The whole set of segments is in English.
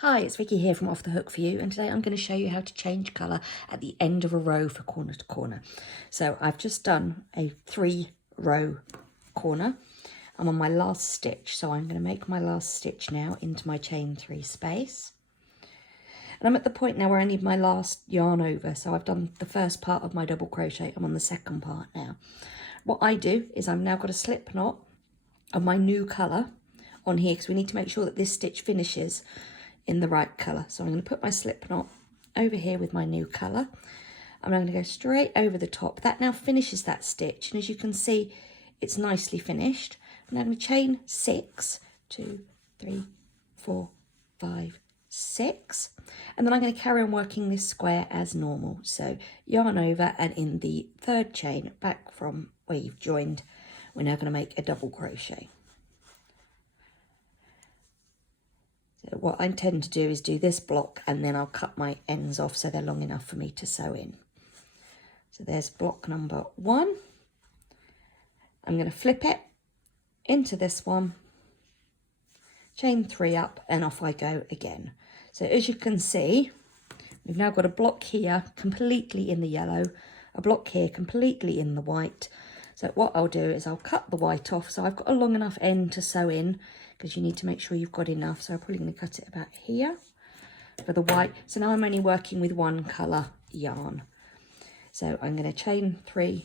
Hi, it's Vicky here from Off the Hook for You, and today I'm going to show you how to change colour at the end of a row for corner to corner. So I've just done a 3-row corner. I'm on my last stitch, so I'm going to make my last stitch now into my chain 3 space. And I'm at the point now where I need my last yarn over, so I've done the first part of my double crochet. I'm on the second part now. What I do is I've now got a slip knot of my new colour on here, because we need to make sure that this stitch finishes in the right colour. So I'm going to put my slip knot over here with my new colour. I'm going to go straight over the top. That now finishes that stitch, and as you can see, it's nicely finished. I'm now going to chain 6, 2, 3, 4, 5, 6, and then I'm going to carry on working this square as normal. So yarn over, and in the 3rd chain back from where you've joined, we're now going to make a double crochet. So what I intend to do is do this block, and then I'll cut my ends off so they're long enough for me to sew in. So there's block number 1. I'm going to flip it into this one, chain 3 up, and off I go again. So as you can see, we've now got a block here completely in the yellow, a block here completely in the white. So what I'll do is I'll cut the white off, so I've got a long enough end to sew in, because you need to make sure you've got enough. So I'm probably going to cut it about here for the white. So now I'm only working with one colour yarn. So I'm going to chain 3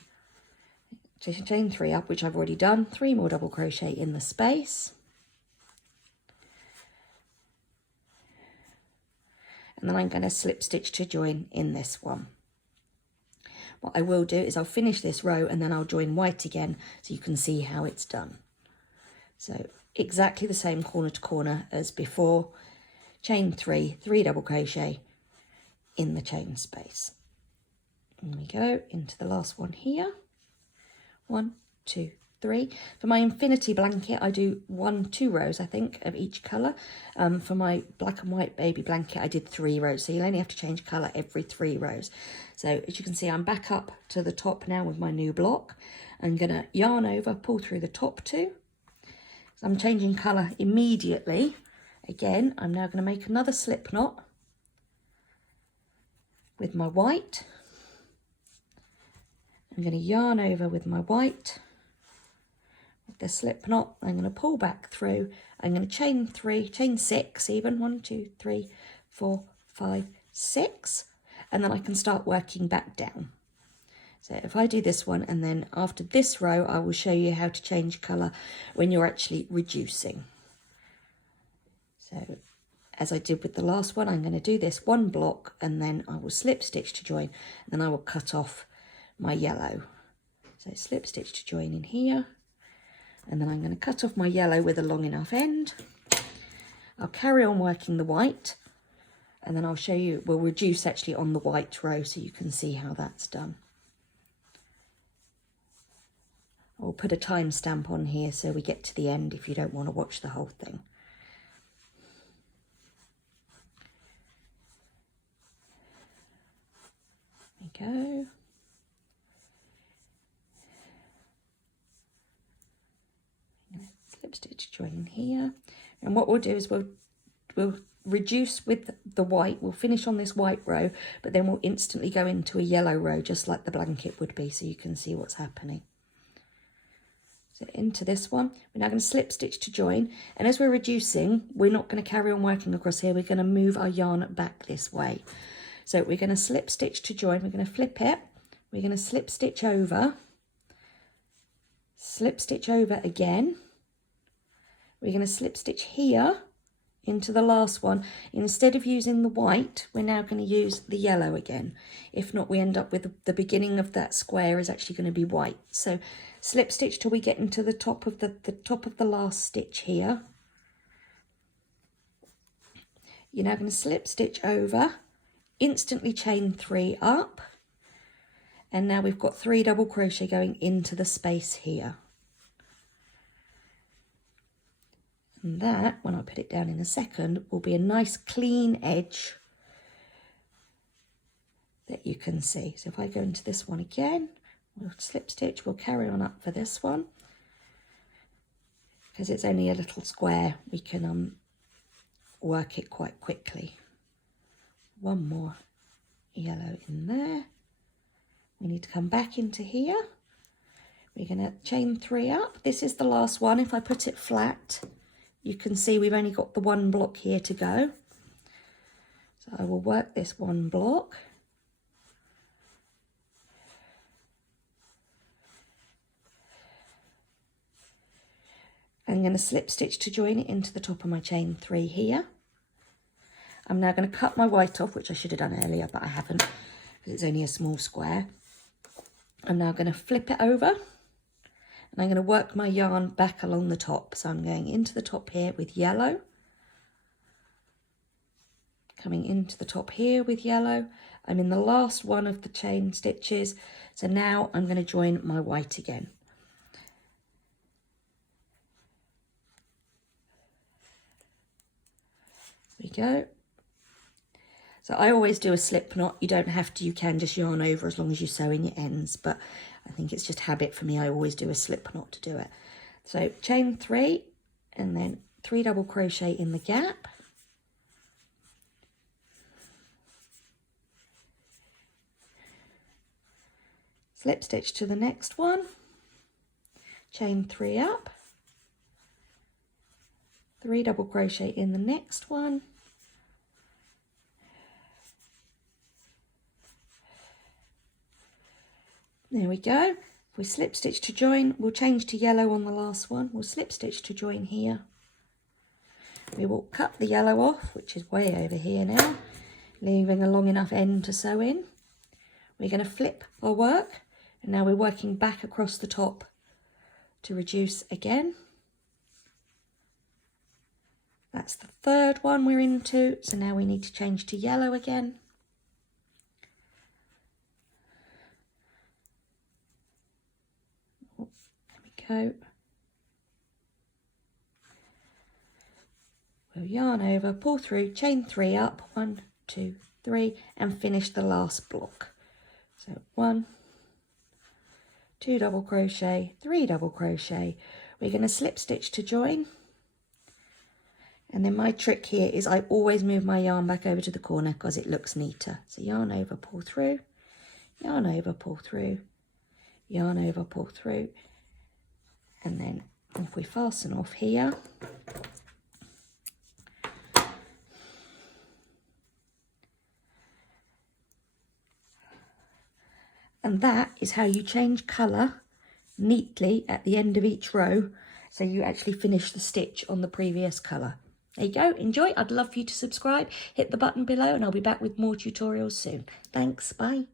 up, which I've already done, 3 more double crochet in the space. And then I'm going to slip stitch to join in this one. What I will do is I'll finish this row, and then I'll join white again so you can see how it's done. So exactly the same corner to corner as before. Chain 3, 3 double crochet in the chain space. And we go into the last one here. 1, 2, 3. For my infinity blanket, I do 2 rows, I think, of each colour. For my black and white baby blanket, I did 3 rows. So you'll only have to change colour every 3 rows. So as you can see, I'm back up to the top now with my new block. I'm going to yarn over, pull through the top 2. So I'm changing colour immediately. Again, I'm now going to make another slip knot with my white. I'm going to yarn over with my white. With the slip knot, I'm going to pull back through. I'm going to chain 6 even. 1, 2, 3, 4, 5, 6. And then I can start working back down. So if I do this one, and then after this row, I will show you how to change colour when you're actually reducing. So as I did with the last one, I'm going to do this one block, and then I will slip stitch to join, and then I will cut off my yellow. So slip stitch to join in here, and then I'm going to cut off my yellow with a long enough end. I'll carry on working the white, and then I'll show you, we'll reduce actually on the white row so you can see how that's done. I'll put a timestamp on here so we get to the end if you don't want to watch the whole thing. There we go. Slip stitch join here, and what we'll do is we'll reduce with the white. We'll finish on this white row, but then we'll instantly go into a yellow row just like the blanket would be, so you can see what's happening. So into this one, we're now going to slip stitch to join, and as we're reducing, we're not going to carry on working across here. We're going to move our yarn back this way. So we're going to slip stitch to join. We're going to flip it. We're going to slip stitch over again. We're going to slip stitch here into the last one. Instead of using the white, we're now going to use the yellow again. If not, we end up with the beginning of that square is actually going to be white. So slip stitch till we get into the top of the last stitch here. You're now going to slip stitch over, instantly chain 3 up, and now we've got 3 double crochet going into the space here. And that, when I put it down in a second, will be a nice clean edge that you can see. So if I go into this one again, we'll slip stitch, we'll carry on up for this one. Because it's only a little square, we can work it quite quickly. One more yellow in there. We need to come back into here. We're going to chain 3 up. This is the last one. If I put it flat, you can see we've only got the one block here to go. So I will work this one block. I'm going to slip stitch to join it into the top of my chain 3 here. I'm now going to cut my white off, which I should have done earlier, but I haven't, because it's only a small square. I'm now going to flip it over, and I'm going to work my yarn back along the top. So I'm going into the top here with yellow, coming into the top here with yellow. I'm in the last one of the chain stitches, so now I'm going to join my white again. There we go. So I always do a slip knot. You don't have to, you can just yarn over as long as you sew in your ends, but I think it's just habit for me. I always do a slip knot to do it. So chain 3 and then 3 double crochet in the gap. Slip stitch to the next one, chain 3 up, 3 double crochet in the next one, there we go. If we slip stitch to join, we'll change to yellow on the last one. We'll slip stitch to join here. We will cut the yellow off, which is way over here now, leaving a long enough end to sew in. We're going to flip our work, and now we're working back across the top to reduce again. That's the third one we're into, so now we need to change to yellow again. Go. We'll yarn over, pull through, chain 3 up, 1, 2, 3, and finish the last block. So 1, 2 double crochet, 3 double crochet. We're going to slip stitch to join, and then my trick here is I always move my yarn back over to the corner because it looks neater. So yarn over, pull through, yarn over, pull through, yarn over, pull through. And then if we fasten off here, and that is how you change colour neatly at the end of each row, so you actually finish the stitch on the previous colour. There you go, enjoy. I'd love for you to subscribe, hit the button below, and I'll be back with more tutorials soon. Thanks, bye.